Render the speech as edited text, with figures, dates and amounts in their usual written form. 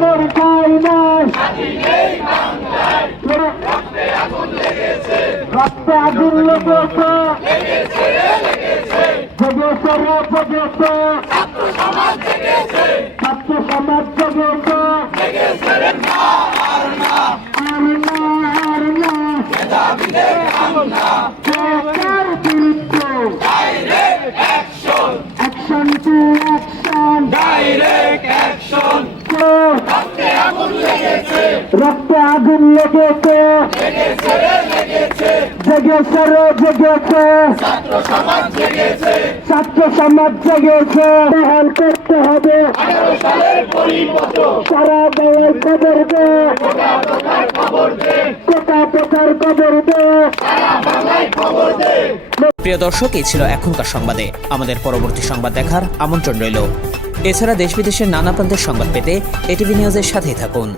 মোর ঠাই নাই, রক্তে আগুন লেগেছে, জেগেছে রে জেগেছে, ছাত্র সমাজ জেগেছে, আর না সরকার বিরুদ্ধে অ্যাকশন টু অ্যাকশন, রক্তে আগুন লেগেছে, জেগেছে রে জেগেছে, ছাত্র সমাজ জেগেছে। বহাল করতে হবে সারা দেওয়ার খবর দে, কোটা কোটার খবর দে। প্রিয় দর্শক, এই ছিল এখনকার সংবাদে। আমাদের পরবর্তী সংবাদ দেখার আমন্ত্রণ রইল। এছাড়া দেশ বিদেশের নানা প্রান্তের সংবাদ পেতে এটিভি নিউজের সাথেই থাকুন।